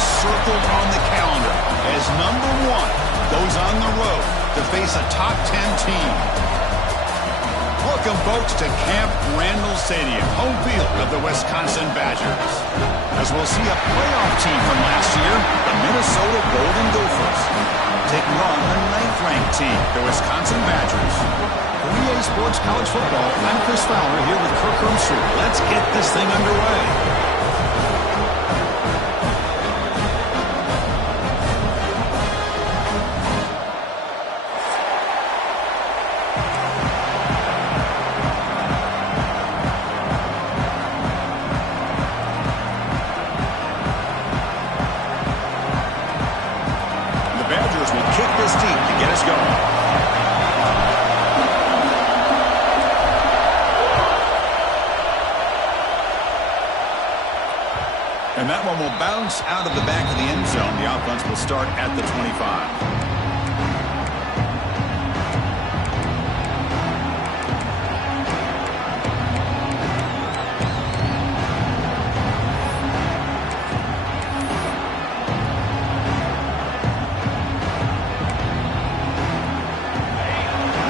circled on the calendar as number 1 goes on the road to face a top 10 team. Welcome, folks, to Camp Randall Stadium, home field of the Wisconsin Badgers. As we'll see a playoff team from last year, the Minnesota Golden Gophers, taking on the 9th-ranked team, the Wisconsin Badgers. For EA Sports College Football, I'm Chris Fowler here with Kirk Hermstreet. Let's get this thing underway. And that one will bounce out of the back of the end zone. The offense will start at the 25.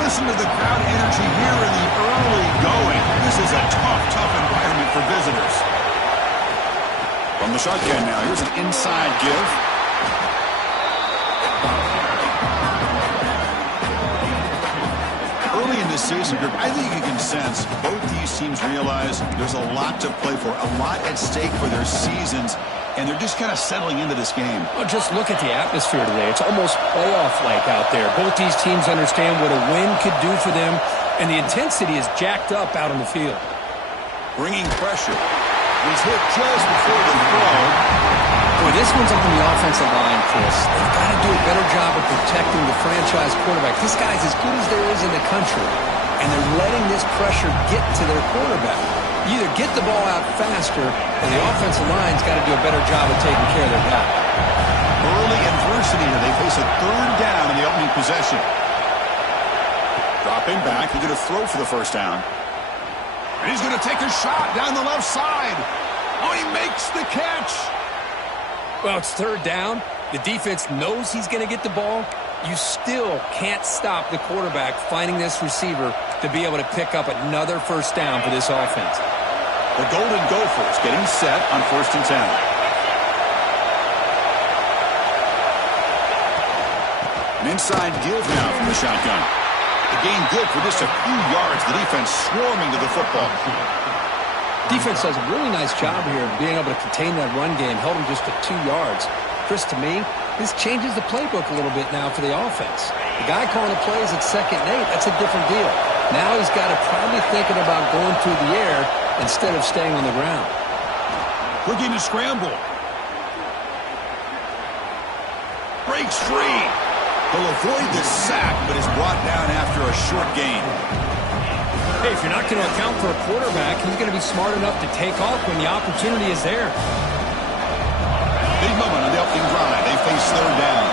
Listen to the crowd energy here in the early going. This is a tough environment for visitors. From the shotgun now, here's an inside give. Early in this season group, I think you can sense both these teams realize there's a lot to play for, a lot at stake for their seasons, and they're just kind of settling into this game. Well, just look at the atmosphere today. It's almost playoff-like out there. Both these teams understand what a win could do for them, and the intensity is jacked up out on the field. Bringing pressure. He's hit just before the throw. Boy, this one's up on the offensive line, Chris. They've got to do a better job of protecting the franchise quarterback. This guy's as good as there is in the country, and they're letting this pressure get to their quarterback. You either get the ball out faster, or the offensive line's got to do a better job of taking care of their guy. Early adversity here. They face a 3rd down in the opening possession. Dropping back. He's going to throw for the first down. And he's going to take a shot down the left side. Oh, he makes the catch. Well, it's 3rd down. The defense knows he's going to get the ball. You still can't stop the quarterback finding this receiver to be able to pick up another first down for this offense. The Golden Gophers getting set on 1st and 10. An inside give now from the shotgun. The gain good for just a few yards. The defense swarming to the football. Defense does a really nice job here of being able to contain that run game. Held him just to 2 yards. Chris, to me, this changes the playbook a little bit now for the offense. The guy calling the plays at 2nd and 8, that's a different deal. Now he's got to probably thinking about going through the air instead of staying on the ground. Looking to scramble. Breaks free. He'll avoid the sack, but is brought down after a short gain. Hey, if you're not going to account for a quarterback, he's going to be smart enough to take off when the opportunity is there. Big moment on the opening drive. They face 3rd down.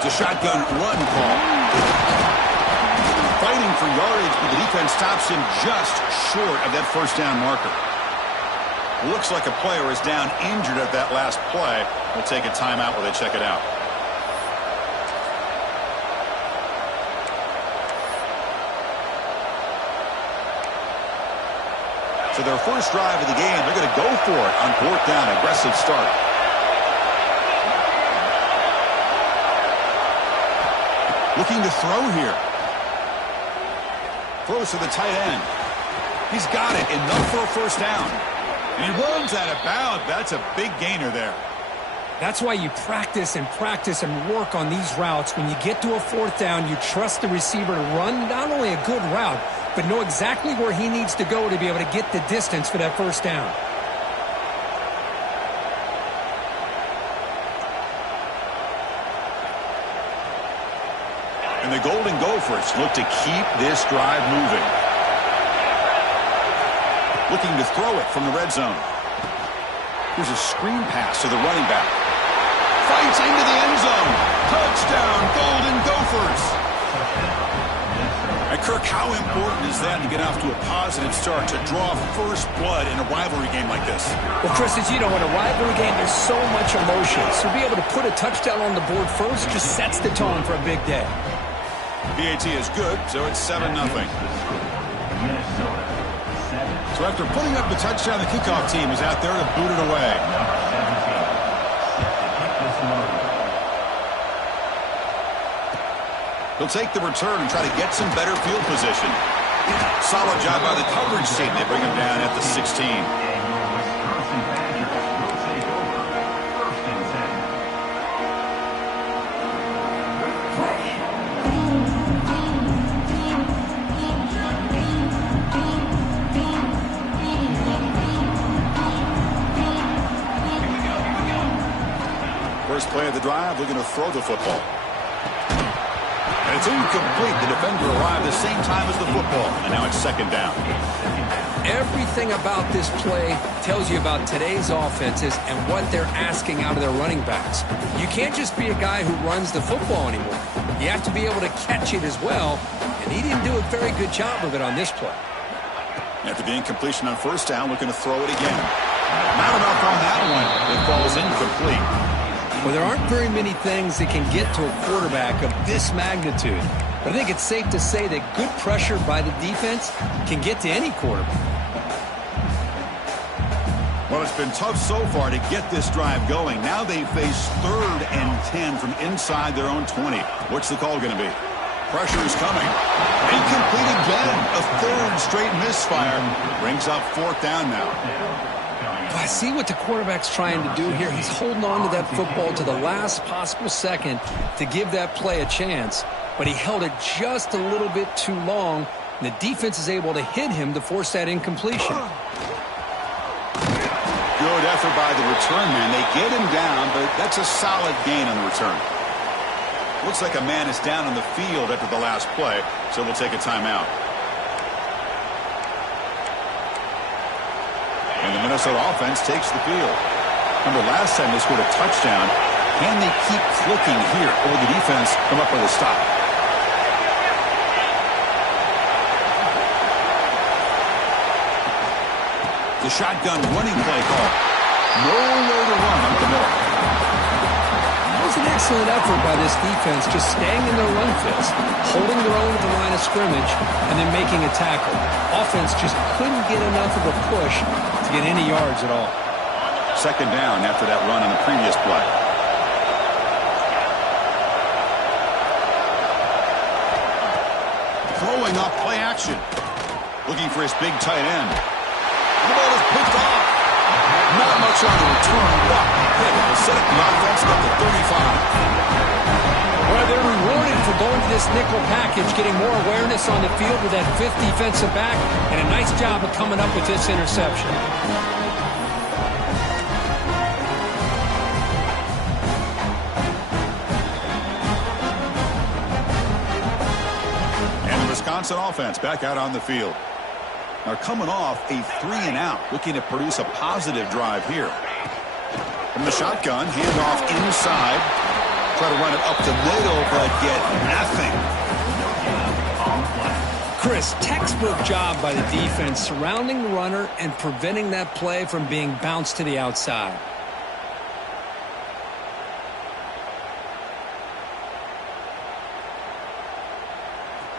It's a shotgun run call. Fighting for yardage, but the defense stops him just short of that first down marker. Looks like a player is down injured at that last play. We'll take a timeout while they check it out. So their first drive of the game, they're going to go for it on 4th down. Aggressive start. Looking to throw here. Throws to the tight end. He's got it. Enough for a first down. And he runs out of bounds. That's a big gainer there. That's why you practice and work on these routes. When you get to a 4th down, you trust the receiver to run not only a good route, but know exactly where he needs to go to be able to get the distance for that first down. And the Golden Gophers look to keep this drive moving. Looking to throw it from the red zone. Here's a screen pass to the running back. Fights into the end zone. Touchdown, Golden Gophers. Kirk, how important is that to get off to a positive start, to draw first blood in a rivalry game like this? Well, Chris, as you know, in a rivalry game, there's so much emotion. So to be able to put a touchdown on the board first just sets the tone for a big day. PAT is good, so it's 7-0. So after putting up the touchdown, the kickoff team is out there to boot it away. He'll take the return and try to get some better field position. Solid job by the coverage team. They bring him down at the 16. First play of the drive, looking to throw the football. And it's incomplete. The defender arrived the same time as the football. And now it's second down. Everything about this play tells you about today's offenses and what they're asking out of their running backs. You can't just be a guy who runs the football anymore. You have to be able to catch it as well. And he didn't do a very good job of it on this play. After the incompletion on first down, looking to throw it again. Not enough on that one. It falls incomplete. Well, there aren't very many things that can get to a quarterback of this magnitude. But I think it's safe to say that good pressure by the defense can get to any quarterback. Well, it's been tough so far to get this drive going. Now they face 3rd and 10 from inside their own 20. What's the call going to be? Pressure is coming. Incomplete again. A 3rd straight misfire. Brings up 4th down now. I see what the quarterback's trying to do here. He's holding on to that football to the last possible second to give that play a chance. But he held it just a little bit too long, and the defense is able to hit him to force that incompletion. Good effort by the return man. They get him down, but that's a solid gain on the return. Looks like a man is down on the field after the last play, so we'll take a timeout. And the Minnesota offense takes the field. Remember, last time they scored a touchdown. Can they keep clicking here, or will the defense come up with a stop? The shotgun running play call. Nowhere to run up the middle. That was an excellent effort by this defense, just staying in their run fits, holding their own at the line of scrimmage, and then making a tackle. Offense just couldn't get enough of a push to get any yards at all. Second down after that run on the previous play. Throwing off play action. Looking for his big tight end. The ball is picked off. Not much on the return. What hit will set up the offense up to 35. Well, they're rewarded for going to this nickel package, getting more awareness on the field with that 5th defensive back, and a nice job of coming up with this interception. And the Wisconsin offense back out on the field. Are coming off a 3-and-out, looking to produce a positive drive here. From the shotgun, handoff inside. Try to run it up the middle, but get nothing. Chris, textbook job by the defense surrounding the runner and preventing that play from being bounced to the outside.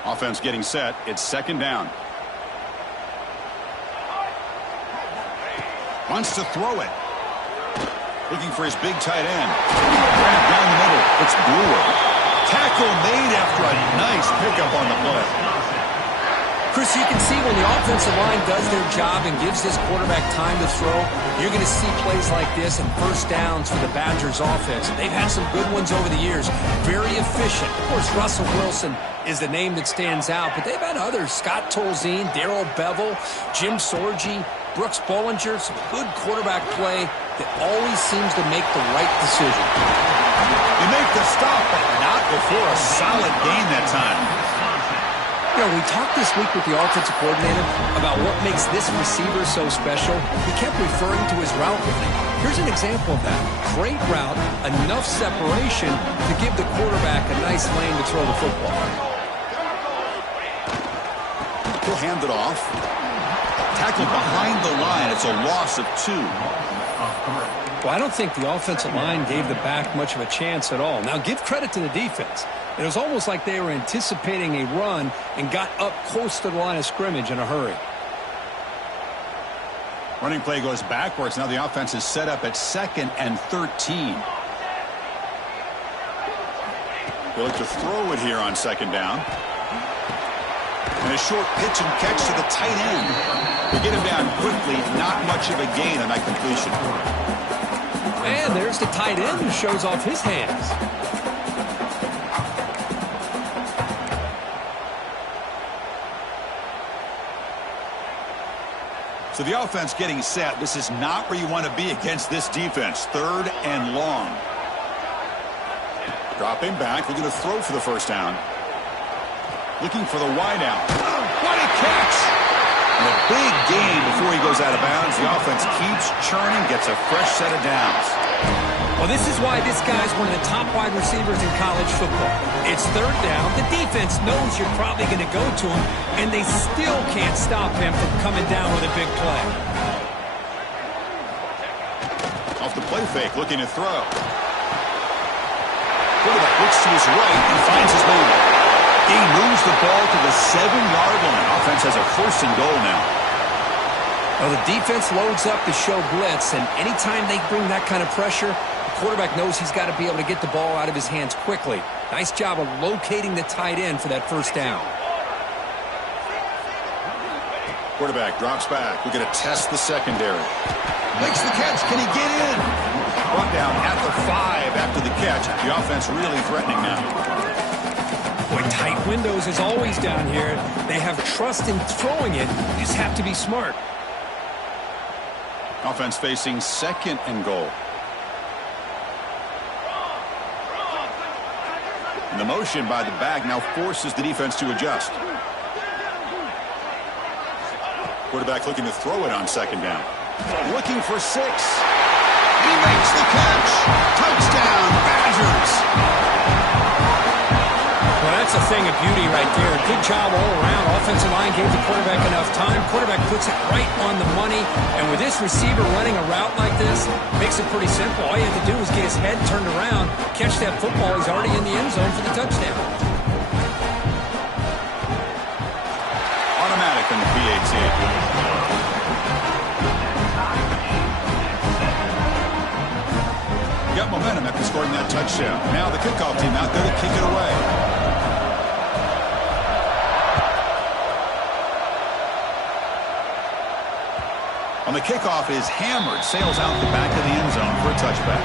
Offense getting set. It's second down. Wants to throw it. Looking for his big tight end. Grab down the middle. It's Brewer. Tackle made after a nice pickup on the play. Chris, you can see when the offensive line does their job and gives this quarterback time to throw, you're going to see plays like this and first downs for the Badgers offense. They've had some good ones over the years. Very efficient. Of course, Russell Wilson is the name that stands out, but they've had others. Scott Tolzien, Darrell Bevel, Jim Sorgi, Brooks Bollinger. Some good quarterback play that always seems to make the right decision. You make the stop, but not before a solid gain that time. You know, we talked this week with the offensive coordinator about what makes this receiver so special. He kept referring to his route running. Here's an example of that. Great route, enough separation to give the quarterback a nice lane to throw the football. hand it off. Tackled behind the line. It's a loss of 2. Well, I don't think the offensive line gave the back much of a chance at all. Now, give credit to the defense. It was almost like they were anticipating a run and got up close to the line of scrimmage in a hurry. Running play goes backwards. Now the offense is set up at 2nd and 13. They look to throw it here on 2nd down. And a short pitch and catch to the tight end. They get him down quickly. Not much of a gain on that completion. And there's the tight end who shows off his hands. So the offense getting set. This is not where you want to be against this defense. 3rd and long. Dropping back. Looking to throw for the first down. Looking for the wide out. Oh, what a catch! And a big gain before he goes out of bounds. The offense keeps churning, gets a fresh set of downs. Well, this is why this guy's one of the top wide receivers in college football. It's 3rd down. The defense knows you're probably going to go to him, and they still can't stop him from coming down with a big play. Off the play fake, looking to throw. Quarterback looks to his right and finds his man. He moves the ball to the 7-yard line. Offense has a 1st and goal now. Well, the defense loads up to show blitz, and anytime they bring that kind of pressure, the quarterback knows he's got to be able to get the ball out of his hands quickly. Nice job of locating the tight end for that 1st down. Quarterback drops back. We're going to test the secondary. Makes the catch. Can he get in? Brought down at the 5 after the catch. The offense really threatening now. Boy, tight windows is always down here. They have trust in throwing it. You just have to be smart. Offense facing 2nd and goal. And the motion by the back now forces the defense to adjust. Quarterback looking to throw it on 2nd down. Looking for 6. He makes the catch. Touchdown, Badgers. Well, that's a thing of beauty right there. Good job all around. Offensive line gave the quarterback enough time. Quarterback puts it right on the money. And with this receiver running a route like this, makes it pretty simple. All you have to do is get his head turned around, catch that football. He's already in the end zone for the touchdown. Automatic in the PAT. Got momentum after scoring that touchdown. Now the kickoff team out there to kick it away. On the kickoff is hammered, sails out the back of the end zone for a touchback.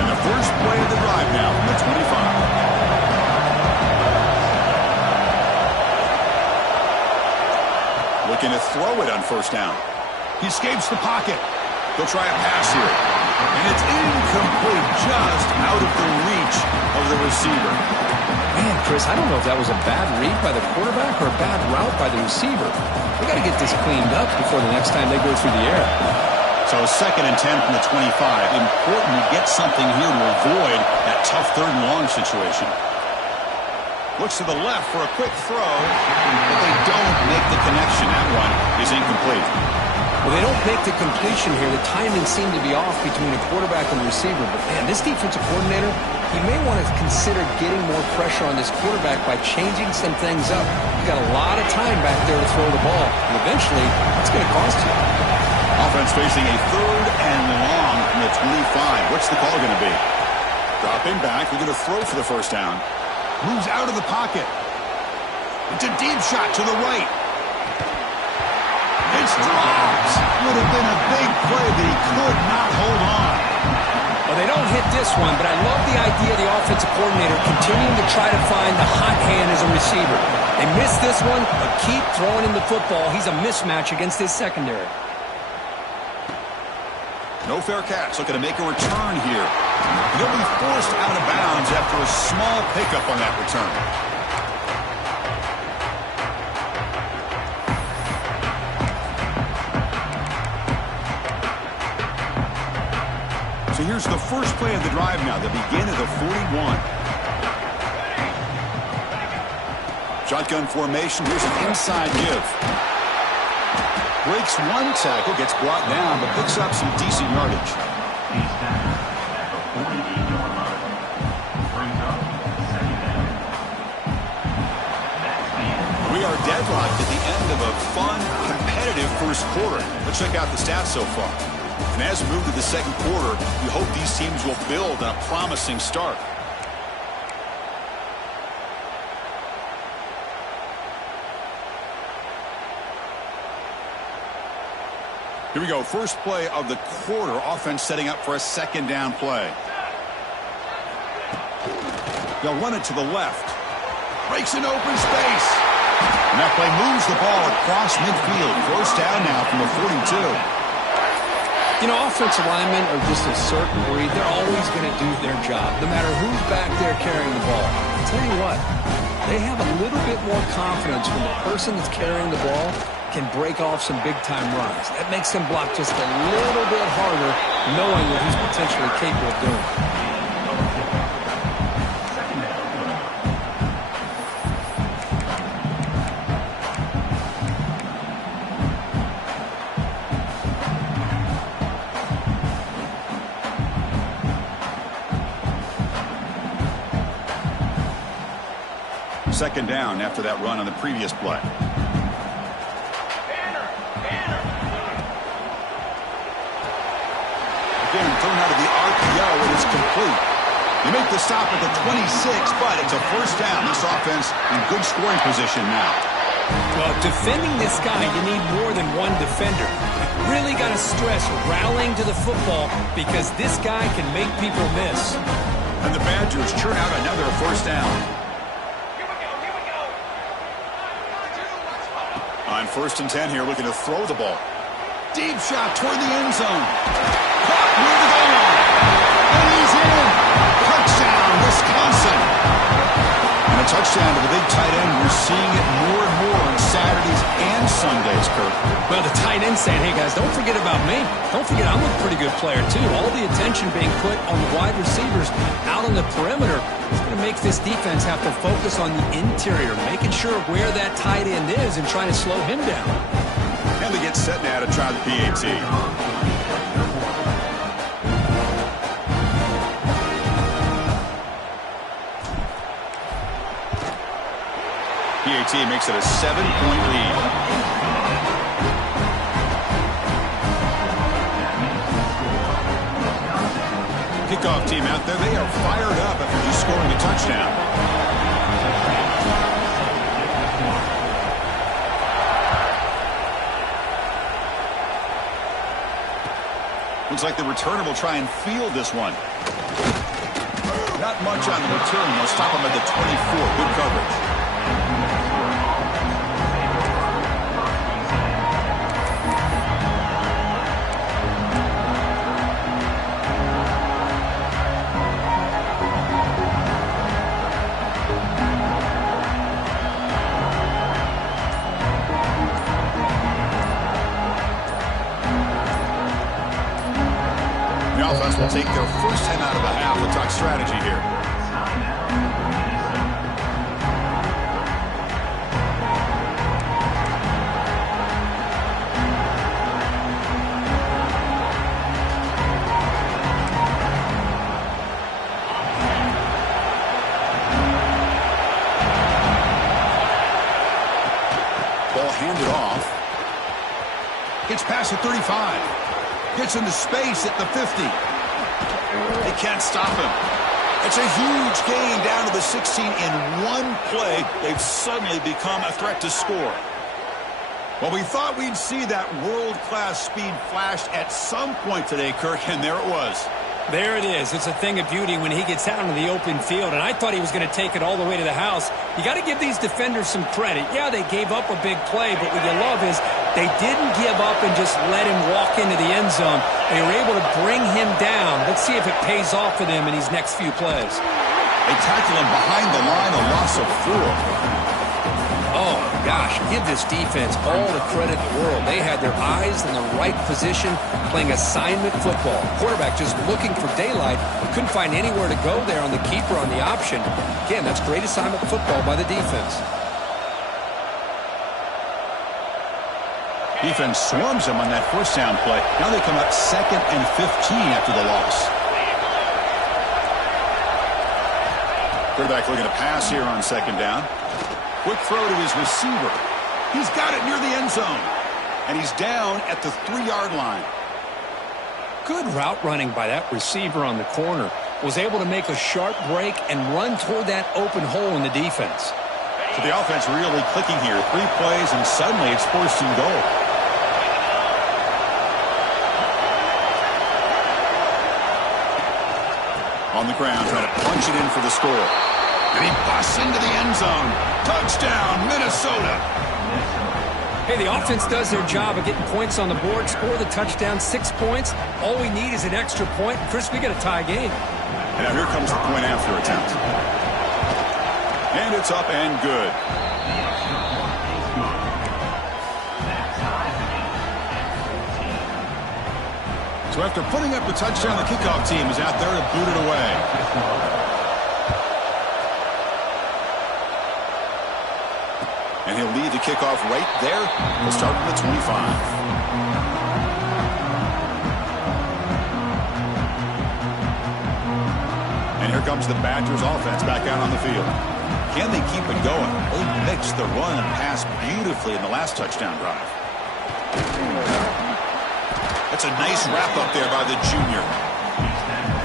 And the first play of the drive now from the 25. Looking to throw it on 1st down. He escapes the pocket. He'll try a pass here. And it's incomplete, just out of the reach of the receiver. Man, Chris, I don't know if that was a bad read by the quarterback or a bad route by the receiver. We got to get this cleaned up before the next time they go through the air. So 2nd and 10 from the 25. Important to get something here to avoid that tough 3rd and long situation. Looks to the left for a quick throw, but they don't make the connection. That one is incomplete. Well, they don't make the completion here. The timing seemed to be off between a quarterback and a receiver. But, man, this defensive coordinator, he may want to consider getting more pressure on this quarterback by changing some things up. You got a lot of time back there to throw the ball, and eventually it's going to cost you. Offense facing a 3rd and long from the 25. What's the call going to be? Dropping back. We're going to throw for the 1st down. Moves out of the pocket. It's a deep shot to the right. It's dropped. Would have been a big play, but he could not hold on. Well, they don't hit this one, but I love the idea of the offensive coordinator continuing to try to find the hot hand as a receiver. They missed this one, but keep throwing him the football. He's a mismatch against his secondary. No fair catch. Looking to make a return here. He'll be forced out of bounds after a small pickup on that return. So So here's the first play of the drive now. They begin at the 41. Shotgun formation. Here's an inside give. Breaks one tackle, gets brought down, but picks up some decent yardage. We are deadlocked at the end of a fun, competitive first quarter. Let's check out the stats so far. And as we move to the second quarter, we hope these teams will build on a promising start. Here we go. First play of the quarter. Offense setting up for a second down play. They'll run it to the left. Breaks an open space. And that play moves the ball across midfield. First down now from the 42. You know, offensive linemen are just a certain breed. They're always going to do their job, no matter who's back there carrying the ball. I'll tell you what, they have a little bit more confidence when the person that's carrying the ball can break off some big-time runs. That makes him block just a little bit harder, knowing what he's potentially capable of doing. Second down after that run on the previous play. Again, thrown out of the RPO, and it's complete. You make the stop at the 26, but it's a first down. This offense in good scoring position now. Well, defending this guy, you need more than one defender. You really got to stress rallying to the football because this guy can make people miss. And the Badgers churn out another first down. On 1st and 10 here, looking to throw the ball. Deep shot toward the end zone. Caught near the goal line. And he's in. Touchdown, Wisconsin. And a touchdown to the big tight end. We're seeing it more and more on Saturdays and Sundays, Kirk. Well, the tight end saying, hey, guys, don't forget about me. Don't forget I'm a pretty good player, too. All the attention being put on the wide receivers out on the perimeter. It's going to make this defense have to focus on the interior, making sure where that tight end is and trying to slow him down. And they get set now to try the PAT. PAT makes it a 7-point lead. Kickoff team out there. They are fired up after just scoring a touchdown. Looks like the returner will try and field this one. Not much on the return. They'll stop him at the 24. Good coverage. Will take their first 10 out of the half. We'll talk strategy here. Ball handed off. Gets past the 35. Gets into space at the 50. They can't stop him. It's a huge gain down to the 16 in one play. They've suddenly become a threat to score. Well, we thought we'd see that world-class speed flashed at some point today, Kirk, and there it was. There it is. It's a thing of beauty when he gets out into the open field, and I thought he was going to take it all the way to the house. You got to give these defenders some credit. Yeah, they gave up a big play, but what you love is they didn't give up and just let him walk into the end zone. They were able to bring him down. Let's see if it pays off for them in these next few plays. They tackle him behind the line, a loss of 4. Oh, gosh, give this defense all the credit in the world. They had their eyes in the right position, playing assignment football. Quarterback just looking for daylight, but couldn't find anywhere to go there on the keeper on the option. Again, that's great assignment football by the defense. Defense swarms them on that first down play. Now they come up 2nd and 15 after the loss. Quarterback looking to pass here on 2nd down. Quick throw to his receiver. He's got it near the end zone. And he's down at the 3-yard line. Good route running by that receiver on the corner. Was able to make a sharp break and run toward that open hole in the defense. So the offense really clicking here. 3 plays and suddenly it's 1st and goal. On the ground, trying to punch it in for the score. And he busts into the end zone. Touchdown, Minnesota. Hey, the offense does their job of getting points on the board, score the touchdown, 6 points. All we need is an extra point. Chris, we got a tie game. And now here comes the point after attempt. And it's up and good. So after putting up the touchdown, the kickoff team is out there to boot it away. And he'll lead the kickoff right there. He'll start from the 25. And here comes the Badgers offense back out on the field. Can they keep it going? They mixed the run and pass beautifully in the last touchdown drive. That's a nice wrap up there by the junior.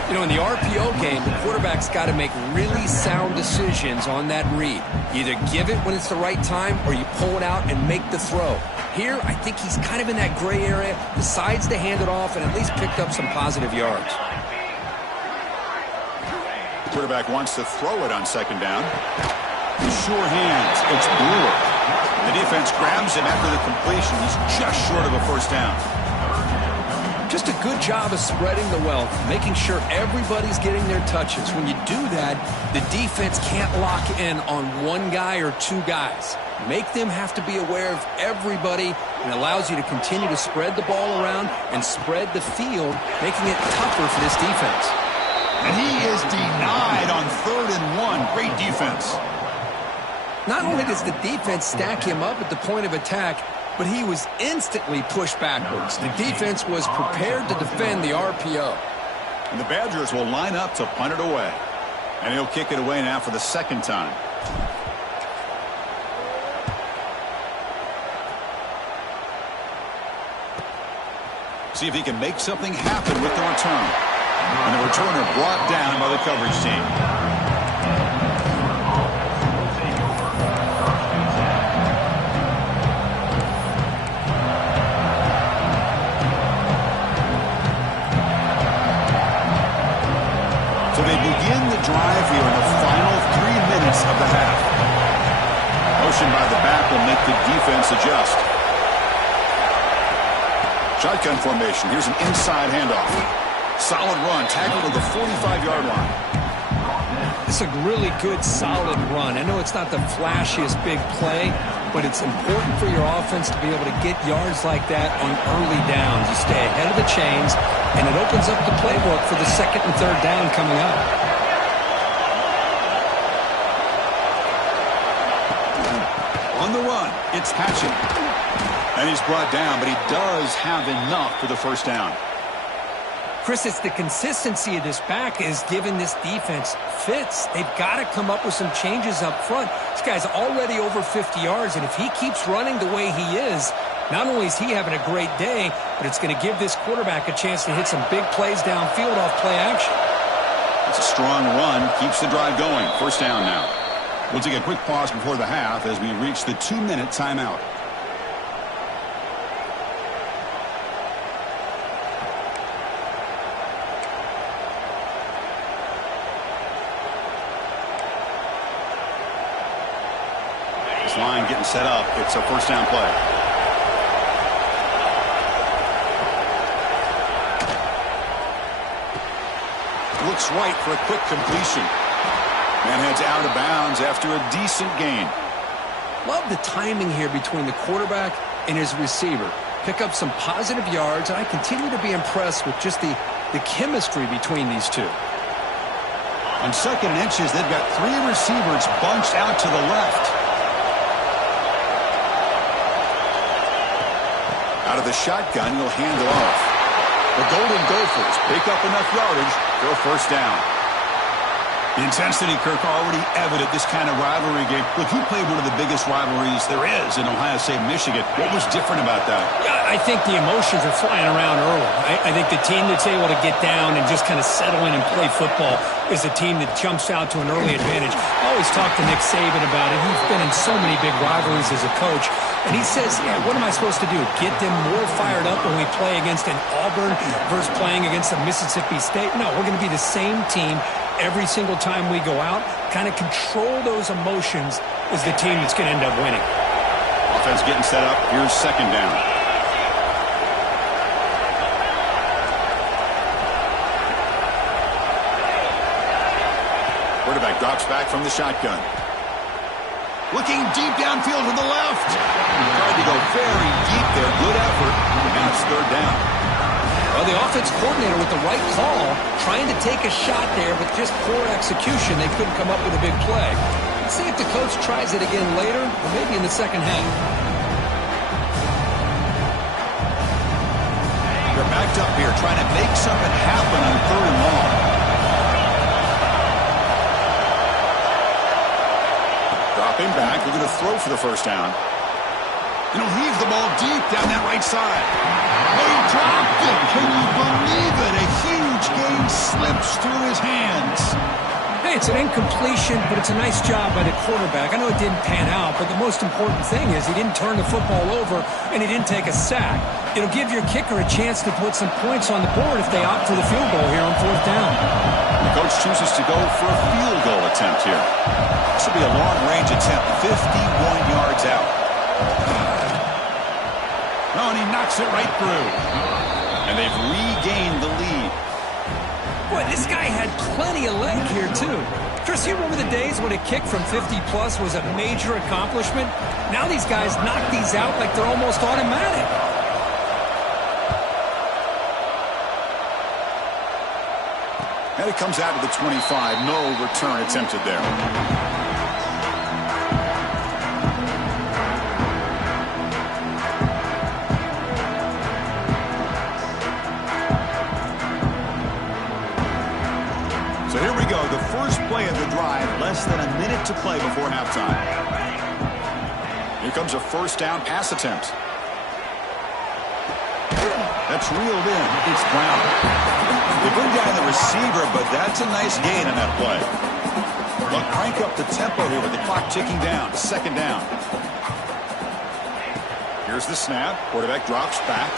You know, in the RPO game, the quarterback's got to make really sound decisions on that read. You either give it when it's the right time or you pull it out and make the throw. Here, I think he's kind of in that gray area, decides to hand it off and at least picked up some positive yards. Quarterback wants to throw it on 2nd down. Sure hands. It's Brewer. The defense grabs him after the completion. He's just short of a 1st down. Just a good job of spreading the wealth, making sure everybody's getting their touches. When you do that, the defense can't lock in on one guy or 2 guys. Make them have to be aware of everybody, and allows you to continue to spread the ball around and spread the field, making it tougher for this defense. And he is denied on 3rd and 1. Great defense. Not only does the defense stack him up at the point of attack, but he was instantly pushed backwards. The defense was prepared to defend the RPO. And the Badgers will line up to punt it away. And he'll kick it away now for the 2nd time. See if he can make something happen with the return. And the returner brought down by the coverage team. Drive here in the final 3 minutes of the half. Motion by the back will make the defense adjust. Shotgun formation. Here's an inside handoff. Solid run. Tackle to the 45-yard line. It's a really good, solid run. I know it's not the flashiest big play, but it's important for your offense to be able to get yards like that on early downs. You stay ahead of the chains, and it opens up the playbook for the 2nd and 3rd down coming up. On the run, it's Patchen. And he's brought down, but he does have enough for the 1st down. Chris, it's the consistency of this back is giving this defense fits. They've got to come up with some changes up front. This guy's already over 50 yards, and if he keeps running the way he is, not only is he having a great day, but it's going to give this quarterback a chance to hit some big plays downfield off play action. It's a strong run, keeps the drive going. 1st down now. We'll take a quick pause before the half as we reach the 2-minute timeout. This line getting set up. It's a 1st down play. Looks right for a quick completion. And heads out of bounds after a decent gain. Love the timing here between the quarterback and his receiver. Pick up some positive yards, and I continue to be impressed with just the chemistry between these two. On 2nd and inches, they've got 3 receivers bunched out to the left. Out of the shotgun, he'll hand it off. The Golden Gophers pick up enough yardage for a first down. The intensity, Kirk, already evident this kind of rivalry game. Look, you played one of the biggest rivalries there is in Ohio State, Michigan. What was different about that? Yeah, I think the emotions are flying around early. I think the team that's able to get down and just kind of settle in and play football is a team that jumps out to an early advantage. I always talk to Nick Saban about it. He's been in so many big rivalries as a coach. And he says, yeah, what am I supposed to do? Get them more fired up when we play against an Auburn versus playing against a Mississippi State? No, we're going to be the same team every single time we go out. Kind of control those emotions is the team that's going to end up winning. Offense getting set up. Here's 2nd down. Quarterback drops back from the shotgun. Looking deep downfield to the left. Tried to go very deep there. Good effort. Now it's 3rd down. Well, the offense coordinator with the right call, trying to take a shot there, but just poor execution. They couldn't come up with a big play. Let's see if the coach tries it again later, or maybe in the second half. They're backed up here, trying to make something happen on 3rd and long. Dropping back, we're going to throw for the first down. And he'll heave the ball deep down that right side. Oh, he dropped it. Can you believe it? A huge gain slips through his hands. Hey, it's an incompletion, but it's a nice job by the quarterback. I know it didn't pan out, but the most important thing is he didn't turn the football over and he didn't take a sack. It'll give your kicker a chance to put some points on the board if they opt for the field goal here on 4th down. The coach chooses to go for a field goal attempt here. This will be a long-range attempt, 51 yards out. Oh, and he knocks it right through. And they've regained the lead. Boy, this guy had plenty of leg here, too. Chris, you remember the days when a kick from 50-plus was a major accomplishment? Now these guys knock these out like they're almost automatic. And it comes out to the 25. No return attempted there. So here we go, the first play of the drive, less than a minute to play before halftime. Here comes a 1st down pass attempt. That's reeled in. It's Brown. They bring down the receiver, but that's a nice gain on that play. They'll crank up the tempo here with the clock ticking down. 2nd down. Here's the snap. Quarterback drops back.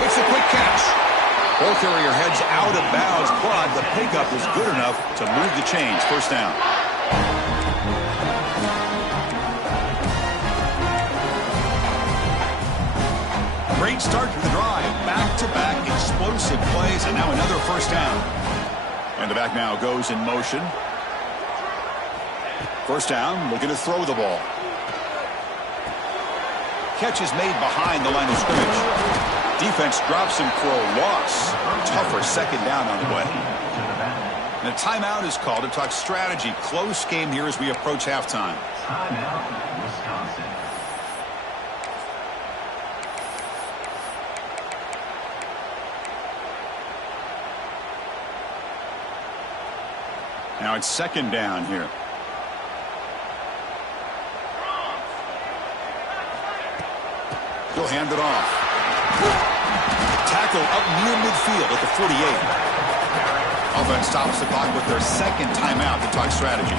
It's a quick catch. Ball carrier heads out of bounds, but the pickup is good enough to move the chains. 1st down. Great start to the drive. Back-to-back explosive plays, and now another 1st down. And the back now goes in motion. 1st down, looking to throw the ball. Catch is made behind the line of scrimmage. Defense drops him for a loss. Tougher 2nd down on the way. And a timeout is called to talk strategy. Close game here as we approach halftime. Timeout, Wisconsin. Now it's 2nd down here. He'll hand it off. Tackle up near midfield at the 48. Offense stops the clock with their 2nd timeout to talk strategy.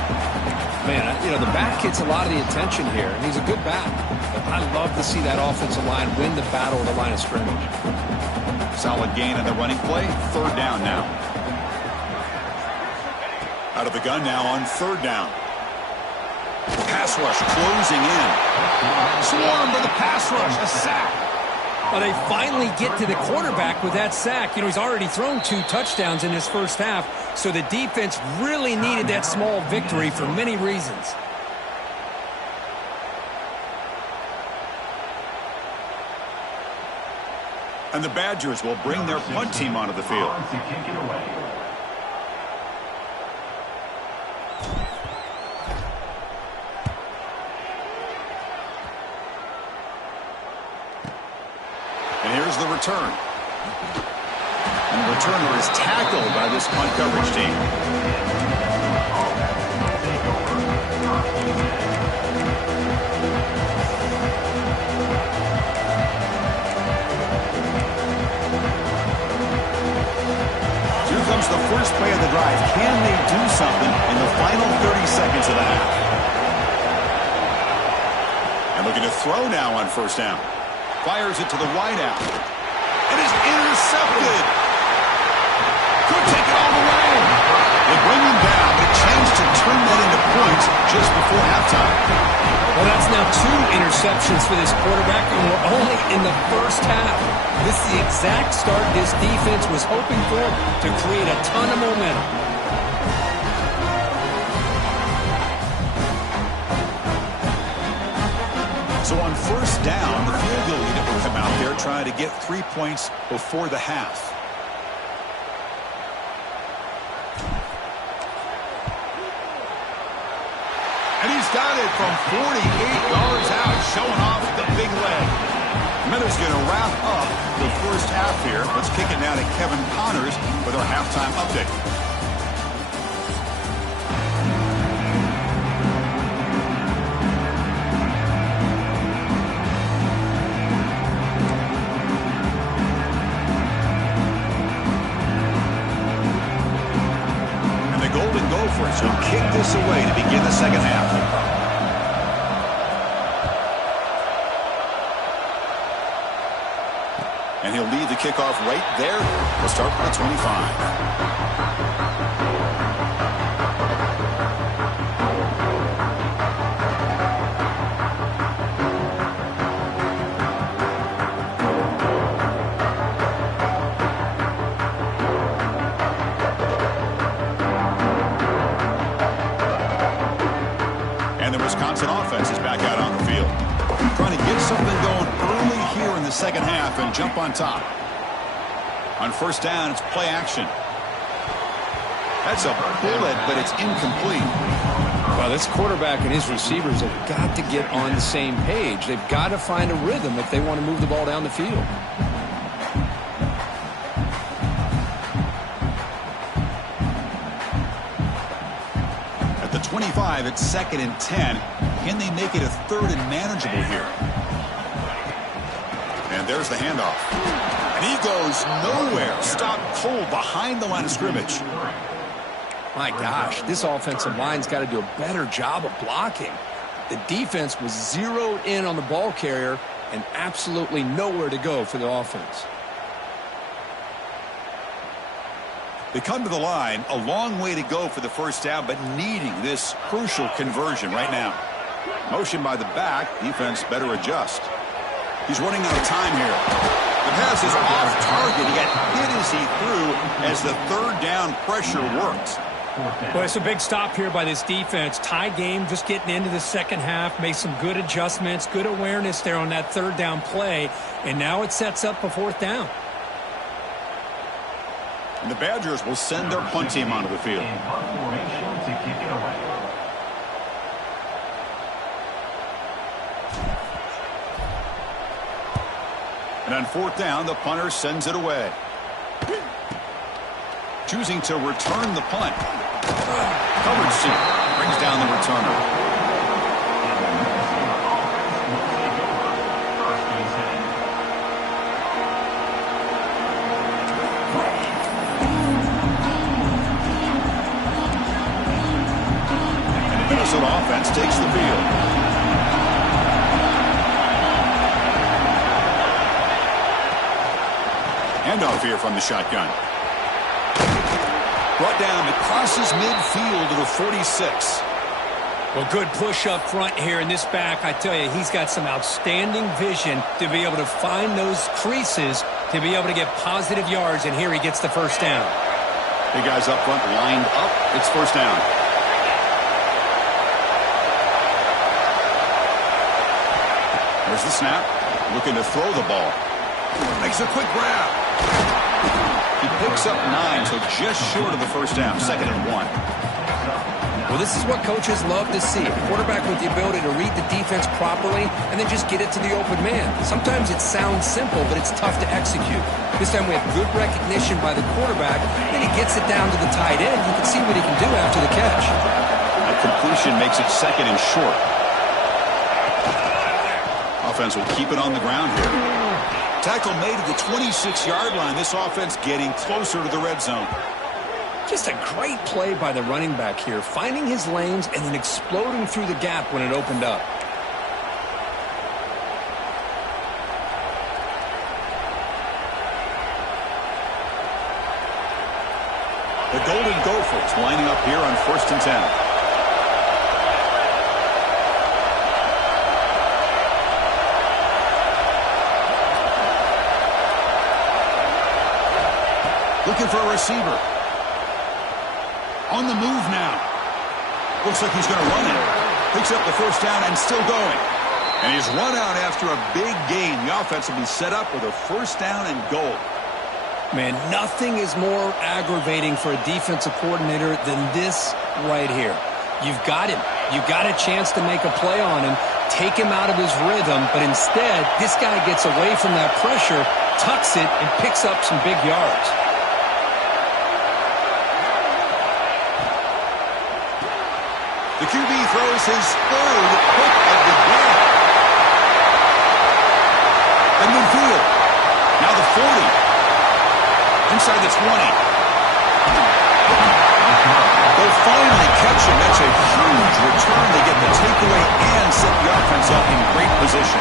Man, the back gets a lot of the attention here, and he's a good back. But I love to see that offensive line win the battle at the line of scrimmage. Solid gain on the running play. 3rd down now. Out of the gun now on 3rd down. Pass rush closing in. Swarmed by the pass rush. A sack. Well, they finally get to the quarterback with that sack. He's already thrown 2 touchdowns in his 1st half, so the defense really needed that small victory for many reasons. And the Badgers will bring their punt team onto the field. And here's the return. And the returner is tackled by this punt coverage team. Here comes the first play of the drive. Can they do something in the final 30 seconds of the half? And looking to throw now on first down. Fires it to the wideout. It is intercepted. Could take it all the way. They bring him down. A chance to turn that into points just before halftime. Well, that's now 2 interceptions for this quarterback, and we're only in the first half. This is the exact start this defense was hoping for to create a ton of momentum. So on first down, the field goal unit will come out there trying to get 3 points before the half. And he's got it from 48 yards out, showing off the big leg. Miller's going to wrap up the first half here. Let's kick it now to Kevin Connors with our halftime update. Gophers will kick this away to begin the second half. And he'll lead the kickoff right there. We'll start with the 25. Wisconsin offense is back out on the field. Trying to get something going early here in the second half and jump on top. On first down, it's play action. That's a bullet, but it's incomplete. Well, this quarterback and his receivers have got to get on the same page. They've got to find a rhythm if they want to move the ball down the field. At the 25, it's 2nd and 10. Can they make it a 3rd and manageable here? And there's the handoff. And he goes nowhere. Stopped cold behind the line of scrimmage. My gosh, this offensive line's got to do a better job of blocking. The defense was zeroed in on the ball carrier and absolutely nowhere to go for the offense. They come to the line, a long way to go for the first down, but needing this crucial conversion right now. Motion by the back. Defense better adjust. He's running out of time here. The pass is off target. He got hit as he threw as the 3rd down pressure worked. Well, it's a big stop here by this defense. Tie game, just getting into the second half. Made some good adjustments, good awareness there on that 3rd down play. And now it sets up a 4th down. And the Badgers will send their punt team onto the field. And on 4th down, the punter sends it away. Choosing to return the punt. Coverage team brings down the returner. And the Minnesota offense takes the field. Handoff here from the shotgun. Brought down, it crosses midfield to the 46. Well, good push up front here in this back. I tell you, he's got some outstanding vision to be able to find those creases to be able to get positive yards, and here he gets the first down. Big guys up front lined up. It's first down. There's the snap. Looking to throw the ball. Makes a quick grab. He picks up 9, so just short of the first down. 2nd and 1. Well, this is what coaches love to see. A quarterback with the ability to read the defense properly and then just get it to the open man. Sometimes it sounds simple, but it's tough to execute. This time we have good recognition by the quarterback, then he gets it down to the tight end. You can see what he can do after the catch. A completion makes it 2nd and short. Offense will keep it on the ground here. Tackle made at the 26-yard line. This offense getting closer to the red zone. Just a great play by the running back here, finding his lanes and then exploding through the gap when it opened up. The Golden Gophers lining up here on 1st and 10. Looking for a receiver. On the move now. Looks like he's going to run it. Picks up the first down and still going. And he's run out after a big gain. The offense will be set up with a first down and goal. Man, nothing is more aggravating for a defensive coordinator than this right here. You've got him. You've got a chance to make a play on him, take him out of his rhythm, but instead, this guy gets away from that pressure, tucks it, and picks up some big yards. The QB throws his 3rd pick of the game. And midfield. Now the 40. Inside the 20. They'll finally catch him. That's a huge return. They get the takeaway and set the offense up in great position.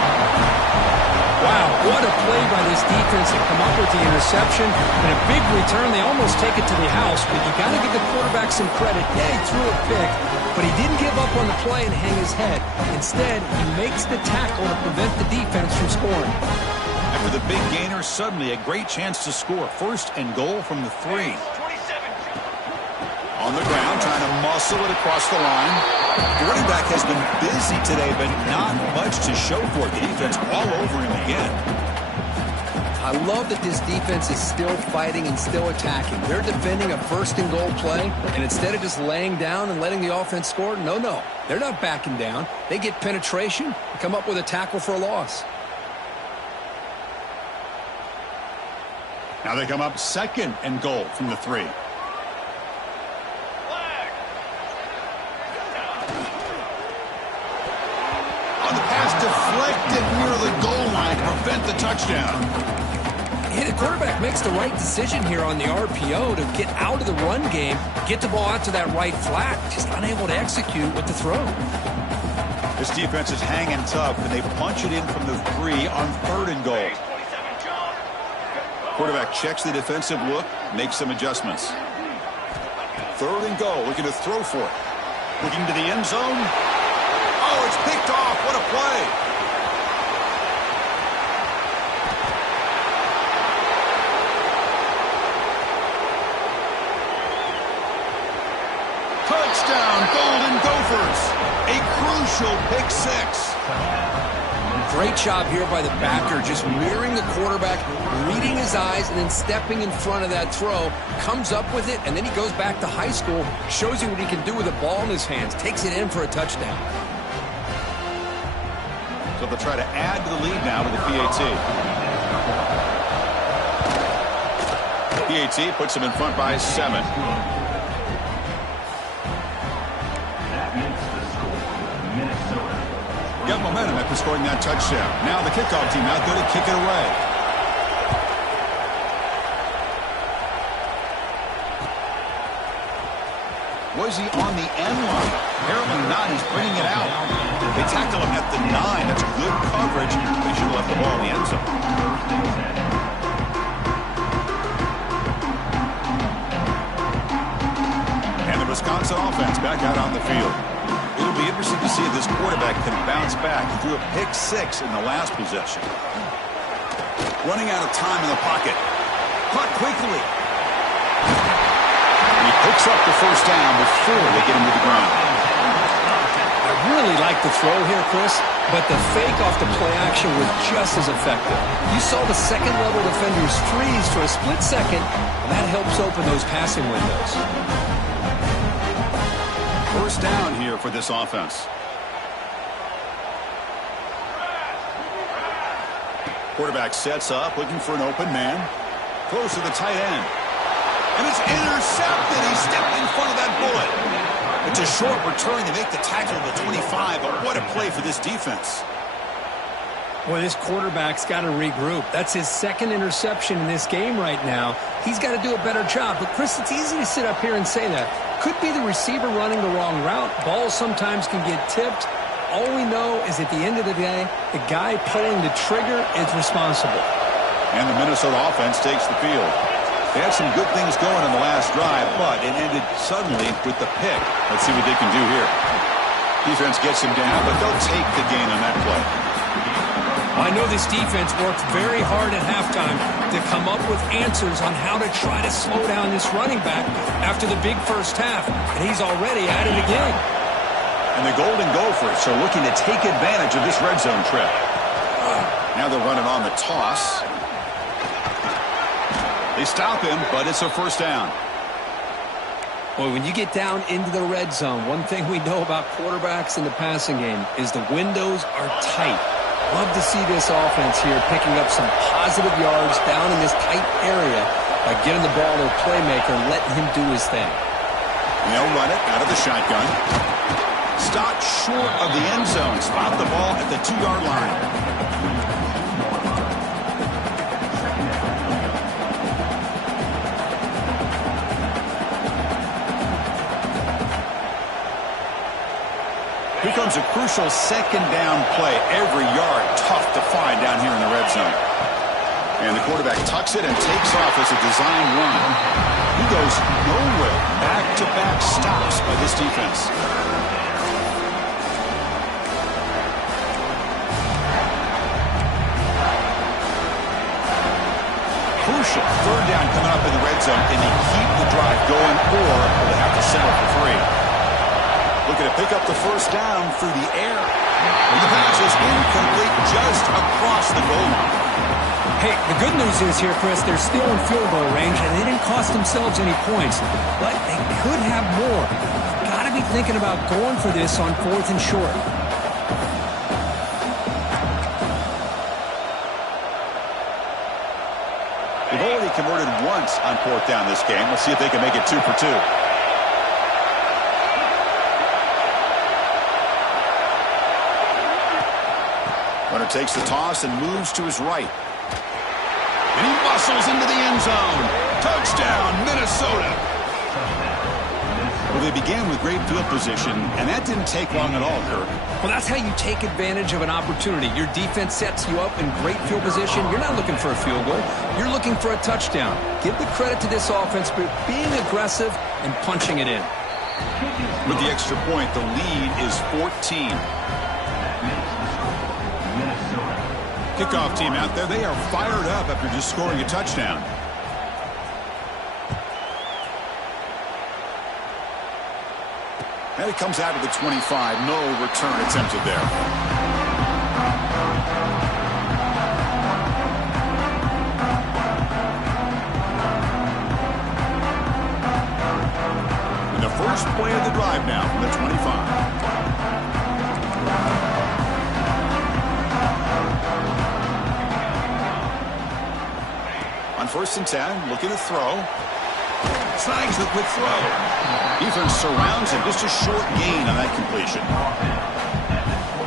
Wow, what a play by this defense to come up with the interception. And a big return. They almost take it to the house, but you got to give the quarterback some credit. Yeah, he threw a pick, but he didn't give up on the play and hang his head. Instead, he makes the tackle to prevent the defense from scoring. After the big gainer, suddenly a great chance to score. 1st and goal from the 3. On the ground, trying to muscle it across the line. The running back has been busy today, but not much to show for it. The defense all over him again. I love that this defense is still fighting and still attacking. They're defending a 1st and goal play, and instead of just laying down and letting the offense score, no. They're not backing down. They get penetration and come up with a tackle for a loss. Now they come up 2nd and goal from the 3. On the pass deflected near the goal line to prevent the touchdown. Yeah, the quarterback makes the right decision here on the RPO to get out of the run game, get the ball out to that right flat, just unable to execute with the throw. This defense is hanging tough, and they punch it in from the 3 on 3rd and goal. Quarterback checks the defensive look, makes some adjustments. 3rd and goal, looking to throw for it. Looking to the end zone. Oh, it's picked off. What a play. Touchdown, Golden Gophers. A crucial pick 6. Great job here by the backer, just mirroring the quarterback, reading his eyes, and then stepping in front of that throw, comes up with it, and then he goes back to high school, shows you what he can do with a ball in his hands, takes it in for a touchdown. So they'll try to add to the lead now with the PAT. PAT puts them in front by 7. Got momentum after scoring that touchdown. Now the kickoff team out there to kick it away. Was he on the end line? Apparently not. He's bringing it out. They tackle him at the 9. That's good coverage. They should have left the ball in the end zone. And the Wisconsin offense back out on the field. It'll be interesting to see if this quarterback can bounce back. He threw a pick 6 in the last possession. Running out of time in the pocket. Caught quickly. And he picks up the first down before they get him to the ground. I really really liked the throw here, Chris, but the fake off the play action was just as effective. You saw the second-level defenders freeze for a split second, and that helps open those passing windows. First down here for this offense. Quarterback sets up, looking for an open man. Throws to the tight end. And it's intercepted. He stepped in front of that bullet. It's a short return to make the tackle to the 25, but what a play for this defense. Boy, this quarterback's got to regroup. That's his second interception in this game right now. He's got to do a better job. But, Chris, it's easy to sit up here and say that. Could be the receiver running the wrong route. Balls sometimes can get tipped. All we know is at the end of the day, the guy pulling the trigger is responsible. And the Minnesota offense takes the field. They had some good things going on the last drive, but it ended suddenly with the pick. Let's see what they can do here. Defense gets him down, but they'll take the gain on that play. I know this defense worked very hard at halftime to come up with answers on how to try to slow down this running back after the big first half, and he's already at it again. And the Golden Gophers are looking to take advantage of this red zone trip. Now they're running on the toss. They stop him, but it's a first down. Boy, when you get down into the red zone, one thing we know about quarterbacks in the passing game is the windows are tight. Love to see this offense here picking up some positive yards down in this tight area by getting the ball to a playmaker and letting him do his thing. They'll run it out of the shotgun. Stopped short of the end zone. Spot the ball at the 2-yard line. Here comes a crucial second down play. Every yard tough to find down here in the red zone. And the quarterback tucks it and takes off as a design run. He goes nowhere. Back-to-back stops by this defense. Crucial third down coming up in the red zone. Can they keep the drive going, or will they have to settle for 3? Looking to pick up the first down through the air. And the pass is incomplete just across the goal line. Hey, the good news is here, Chris, they're still in field goal range, and they didn't cost themselves any points. But they could have more. Got to be thinking about going for this on 4th and short. They've already converted once on 4th down this game. Let's see if they can make it 2 for 2. Runner takes the toss and moves to his right. And he muscles into the end zone. Touchdown, Minnesota. Well, they began with great field position, and that didn't take long at all, Kirk. Well, that's how you take advantage of an opportunity. Your defense sets you up in great field position. You're not looking for a field goal. You're looking for a touchdown. Give the credit to this offense for being aggressive and punching it in. With the extra point, the lead is 14. Kickoff team out there, they are fired up after just scoring a touchdown. And it comes out of the 25. No return attempted there. And the first play of the drive now from the 25. On 1st and 10, looking to throw. Snags the quick throw. Defense surrounds him. Just a short gain on that completion.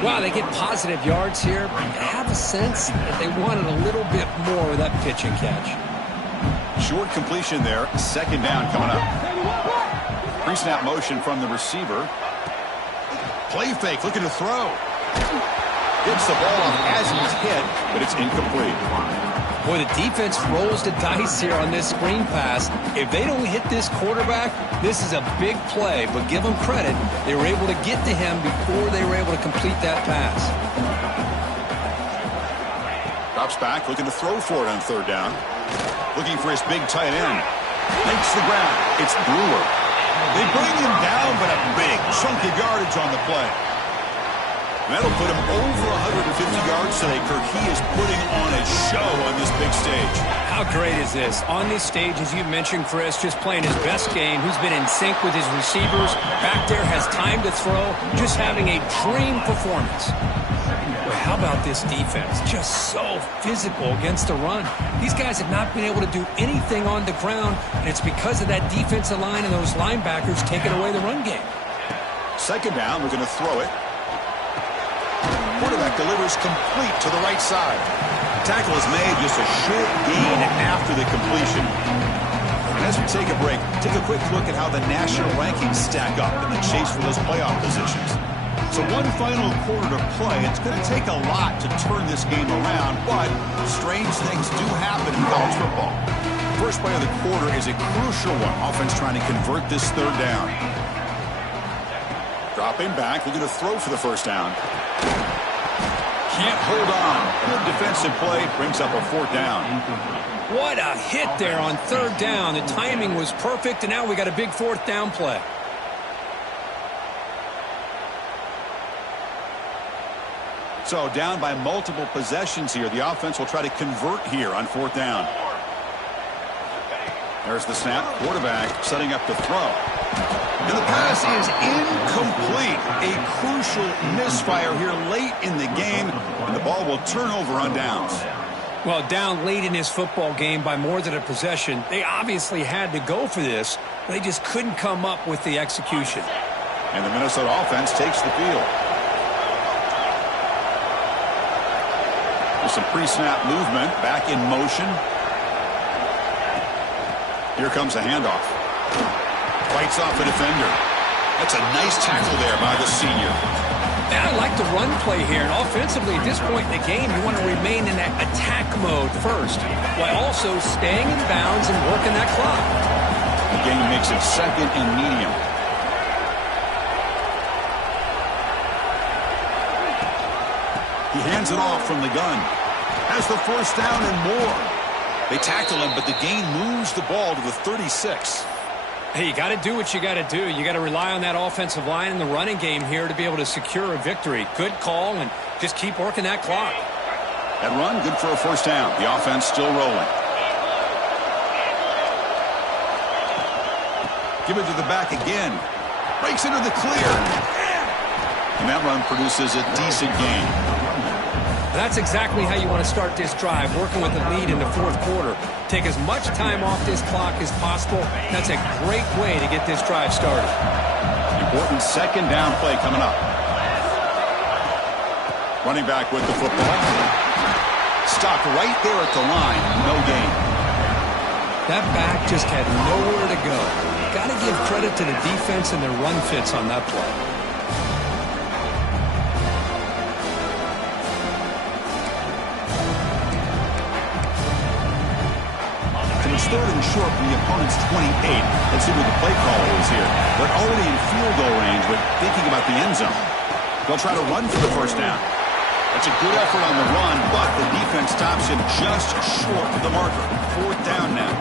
Wow, they get positive yards here. I have a sense that they wanted a little bit more with that pitch and catch. Short completion there. Second down coming up. Pre-snap motion from the receiver. Play fake, looking to throw. Gets the ball off as he's hit, but it's incomplete. Boy, the defense rolls the dice here on this screen pass. If they don't hit this quarterback, this is a big play, but give them credit. They were able to get to him before they were able to complete that pass. Drops back, looking to throw for it on 3rd down. Looking for his big tight end. Makes the ground. It's Brewer. They bring him down, but a big chunk of yardage on the play. That'll put him over 150 yards today, Kirk. He is putting on a show on this big stage. How great is this? On this stage, as you mentioned, Chris, just playing his best game. He's been in sync with his receivers. Back there, has time to throw. Just having a dream performance. Well, how about this defense? Just so physical against the run. These guys have not been able to do anything on the ground, and it's because of that defensive line and those linebackers taking away the run game. Second down, we're going to throw it. Quarterback delivers complete to the right side. Tackle is made, just a short gain after the completion. And as we take a break, take a quick look at how the national rankings stack up in the chase for those playoff positions. So one final quarter to play. It's going to take a lot to turn this game around, but strange things do happen in college football. First play of the quarter is a crucial one. Offense trying to convert this third down. Dropping back, looking to throw for the first down. Can't hold on. Good defensive play, brings up a fourth down. What a hit there on third down. The timing was perfect, and now we got a big fourth down play. So down by multiple possessions here. The offense will try to convert here on fourth down. There's the snap. Quarterback setting up the throw. And the pass is incomplete. A crucial misfire here late in the game, and the ball will turn over on downs. Well, down late in this football game by more than a possession, they obviously had to go for this. They just couldn't come up with the execution. And the Minnesota offense takes the field. With some pre-snap movement, back in motion. Here comes a handoff. Fights off a defender. That's a nice tackle there by the senior. And I like the run play here. And offensively, at this point in the game, you want to remain in that attack mode first, while also staying in bounds and working that clock. The game makes it second and medium. He hands it off from the gun. Has the first down and more. They tackle him, but the gain moves the ball to the 36. Hey, you got to do what you got to do. You got to rely on that offensive line in the running game here to be able to secure a victory. Good call, and just keep working that clock. That run, good for a first down. The offense still rolling. Give it to the back again. Breaks into the clear. And that run produces a decent gain. That's exactly how you want to start this drive, working with a lead in the fourth quarter. Take as much time off this clock as possible. That's a great way to get this drive started. Important second down play coming up. Running back with the football. Stopped right there at the line. No gain. That back just had nowhere to go. Got to give credit to the defense and their run fits on that play. It's third and short from the opponent's 28. Let's see what the play caller is here. They're already in field goal range, but thinking about the end zone. They'll try to run for the first down. That's a good effort on the run, but the defense stops him just short of the marker. Fourth down now.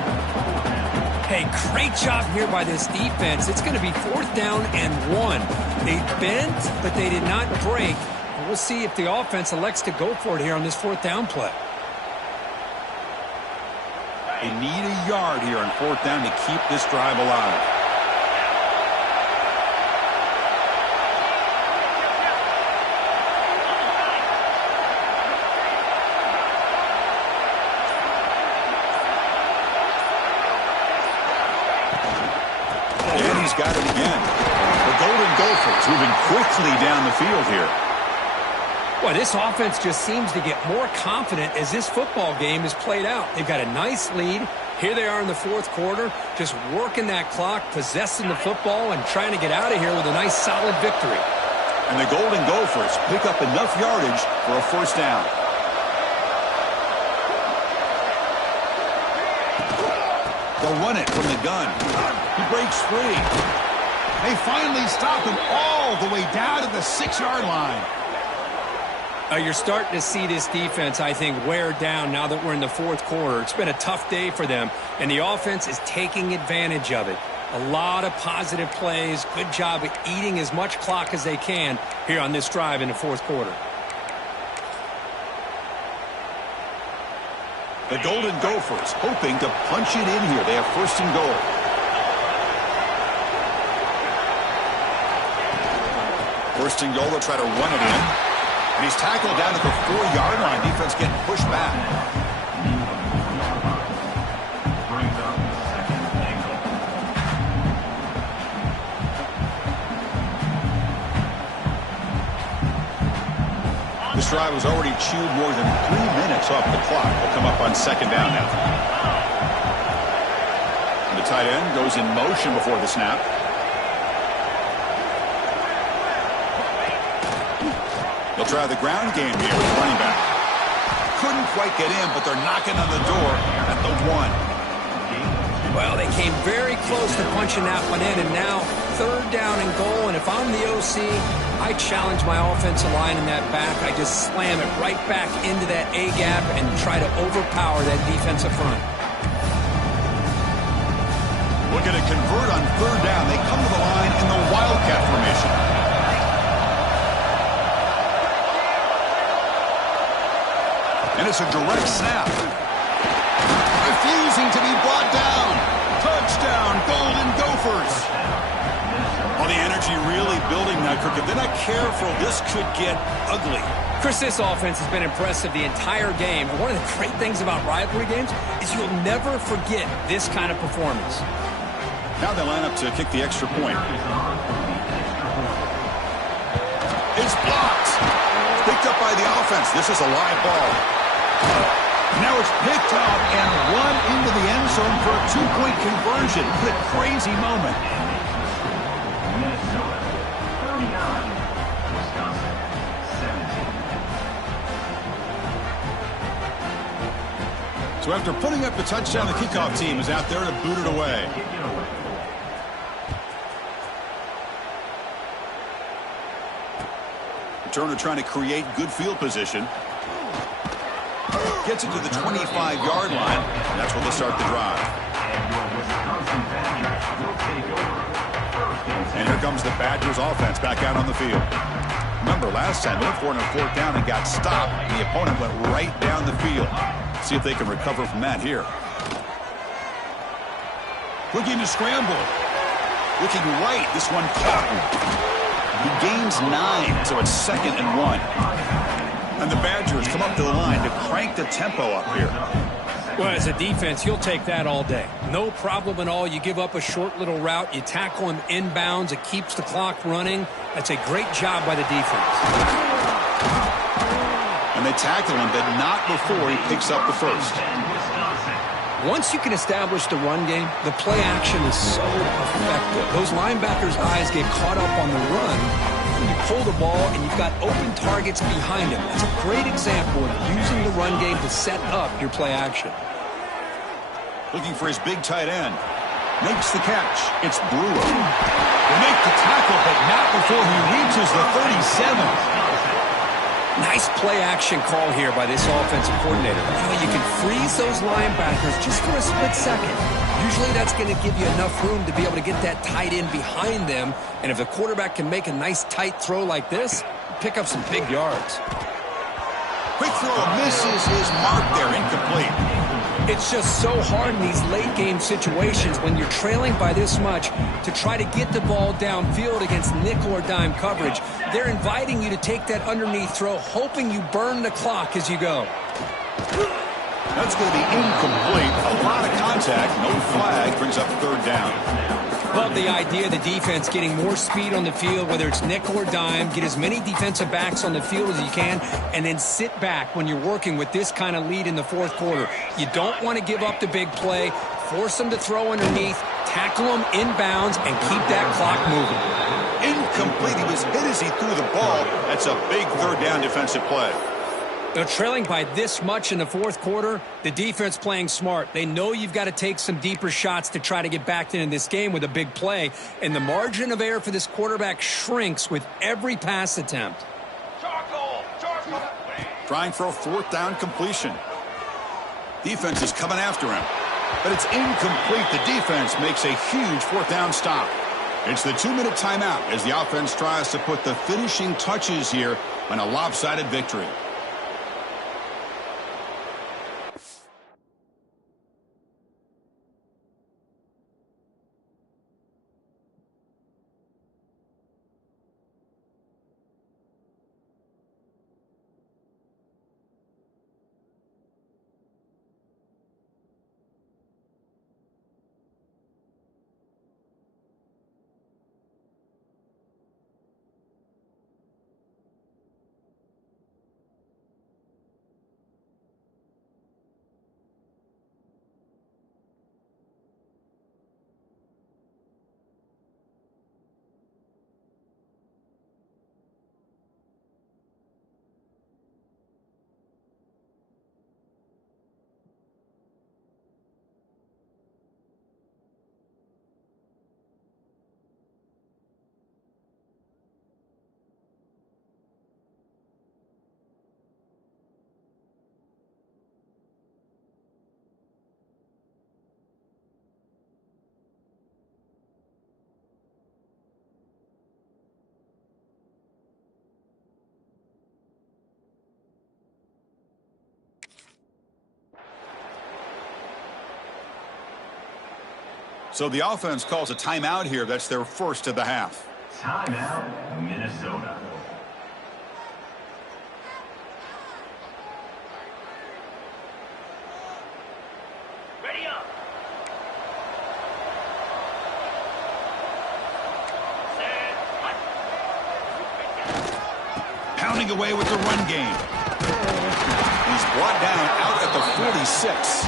Hey, great job here by this defense. It's going to be fourth down and 1. They bent, but they did not break. We'll see if the offense elects to go for it here on this fourth down play. They need a yard here on fourth down to keep this drive alive. And he's got it again. The Golden Gophers moving quickly down the field here. Well, this offense just seems to get more confident as this football game is played out. They've got a nice lead. Here they are in the fourth quarter, just working that clock, possessing the football, and trying to get out of here with a nice, solid victory. And the Golden Gophers pick up enough yardage for a first down. They'll run it from the gun. He breaks free. They finally stop him all the way down to the 6-yard line. You're starting to see this defense, I think, wear down now that we're in the fourth quarter. It's been a tough day for them, and the offense is taking advantage of it. A lot of positive plays. Good job at eating as much clock as they can here on this drive in the fourth quarter. The Golden Gophers hoping to punch it in here. They have first and goal. First and goal, they'll try to run it in. And he's tackled down at the 4-yard line. Defense getting pushed back. This drive was already chewed more than 3 minutes off the clock. They'll come up on second down now. And the tight end goes in motion before the snap. They'll try the ground game here with the running back. Couldn't quite get in, but they're knocking on the door at the 1. Well, they came very close to punching that one in, and now third down and goal. And if I'm the OC, I challenge my offensive line in that back. I just slam it right back into that A-gap and try to overpower that defensive front. Looking to convert on third down. They come to the line in the Wildcat formation. And it's a direct snap. Refusing to be brought down. Touchdown, Golden Gophers. Well, the energy really building now, Kirk. If they're not careful, this could get ugly. Chris, this offense has been impressive the entire game. And one of the great things about rivalry games is you'll never forget this kind of performance. Now they line up to kick the extra point. It's blocked. Picked up by the offense. This is a live ball. Now it's picked up and run into the end zone for a 2-point conversion. What a crazy moment. So after putting up the touchdown, the kickoff team is out there to boot it away. Turner trying to create good field position. Gets it to the 25-yard line. That's where they'll start the drive. And here comes the Badgers offense back out on the field. Remember, last time they went for it on fourth down and got stopped. The opponent went right down the field. See if they can recover from that here. Looking to scramble. Looking right. This one caught. He gains 9, so it's 2nd and 1. And the Badgers come up to the line to crank the tempo up here. Well, as a defense, you'll take that all day. No problem at all. You give up a short little route. You tackle him inbounds. It keeps the clock running. That's a great job by the defense. And they tackle him, but not before he picks up the first. Once you can establish the run game, the play action is so effective. Those linebackers' eyes get caught up on the run. You pull the ball, and you've got open targets behind him. That's a great example of using the run game to set up your play action. Looking for his big tight end. Makes the catch. It's Brewer. They make the tackle, but not before he reaches the 37. Nice play action call here by this offensive coordinator. You can freeze those linebackers just for a split second. Usually that's going to give you enough room to be able to get that tight end behind them. And if the quarterback can make a nice tight throw like this, pick up some big yards. Quick throw misses his mark there, incomplete. It's just so hard in these late game situations when you're trailing by this much to try to get the ball downfield against nickel or dime coverage. They're inviting you to take that underneath throw, hoping you burn the clock as you go. That's going to be incomplete. A lot of contact, no flag, brings up third down. Love the idea of the defense getting more speed on the field, whether it's nickel or dime, get as many defensive backs on the field as you can, and then sit back when you're working with this kind of lead in the fourth quarter. You don't want to give up the big play, force them to throw underneath, tackle them inbounds, and keep that clock moving. Incomplete. He was hit as he threw the ball. That's a big third down defensive play. They're trailing by this much in the fourth quarter. The defense playing smart. They know you've got to take some deeper shots to try to get back into this game with a big play. And the margin of error for this quarterback shrinks with every pass attempt. Trying for a fourth down completion. Defense is coming after him. But it's incomplete. The defense makes a huge fourth down stop. It's the 2-minute timeout as the offense tries to put the finishing touches here on a lopsided victory. So the offense calls a timeout here. That's their first of the half. Timeout, Minnesota. Ready up. Pounding away with the run game. He's brought down out at the 46.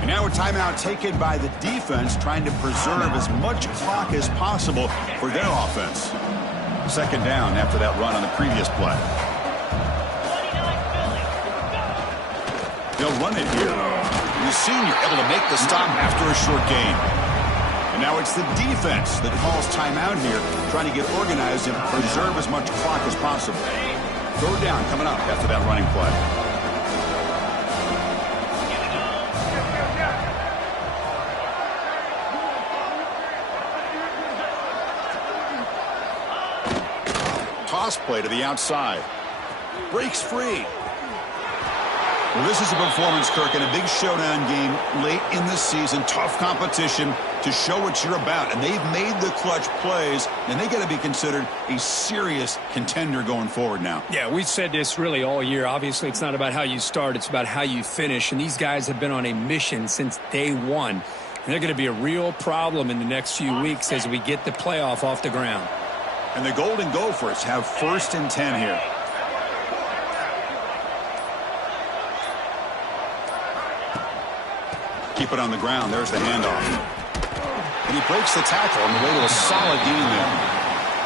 And now a timeout taken by the defense, trying to preserve as much clock as possible for their offense. Second down after that run on the previous play. They'll run it here. The senior able to make the stop after a short gain. And now it's the defense that calls timeout here, trying to get organized and preserve as much clock as possible. Third down coming up after that running play. Toss play to the outside. Breaks free. Well, this is a performance, Kirk, in a big showdown game late in the season. Tough competition to show what you're about. And they've made the clutch plays, and they got to be considered a serious contender going forward now. Yeah, we've said this really all year. Obviously, it's not about how you start. It's about how you finish. And these guys have been on a mission since day one. And they're going to be a real problem in the next few weeks as we get the playoff off the ground. And the Golden Gophers have 1st and 10 here. Keep it on the ground. There's the handoff. And he breaks the tackle on the way to a solid gain there.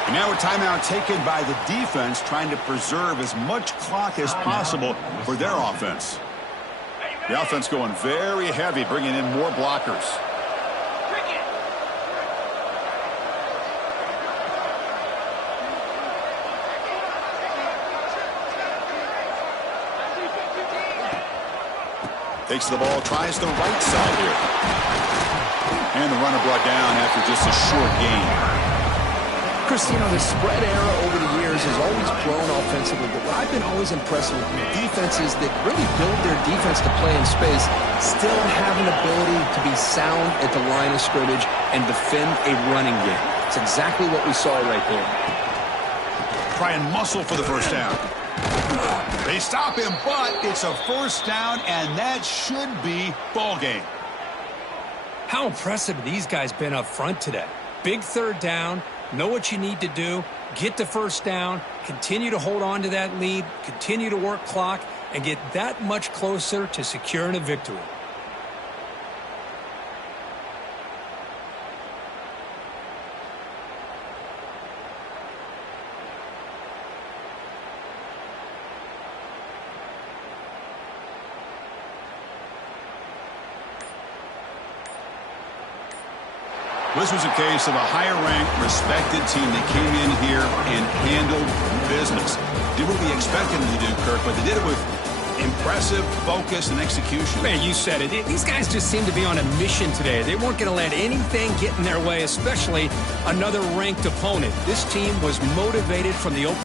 And now a timeout taken by the defense, trying to preserve as much clock as possible for their offense. The offense going very heavy, bringing in more blockers. Takes the ball, tries the right side here. And the runner brought down after just a short gain. Chris, you know, the spread era over the years has always grown offensively, but what I've been always impressed with defenses that really build their defense to play in space still have an ability to be sound at the line of scrimmage and defend a running game. It's exactly what we saw right there. Try and muscle for the first down. They stop him, but it's a first down, and that should be ball game. How impressive have these guys been up front today? Big third down, know what you need to do, get the first down, continue to hold on to that lead, continue to work clock, and get that much closer to securing a victory. This was a case of a higher-ranked, respected team that came in here and handled business. Did what we expected them to do, Kirk, but they did it with impressive focus and execution. Man, you said it. These guys just seem to be on a mission today. They weren't going to let anything get in their way, especially another ranked opponent. This team was motivated from the open.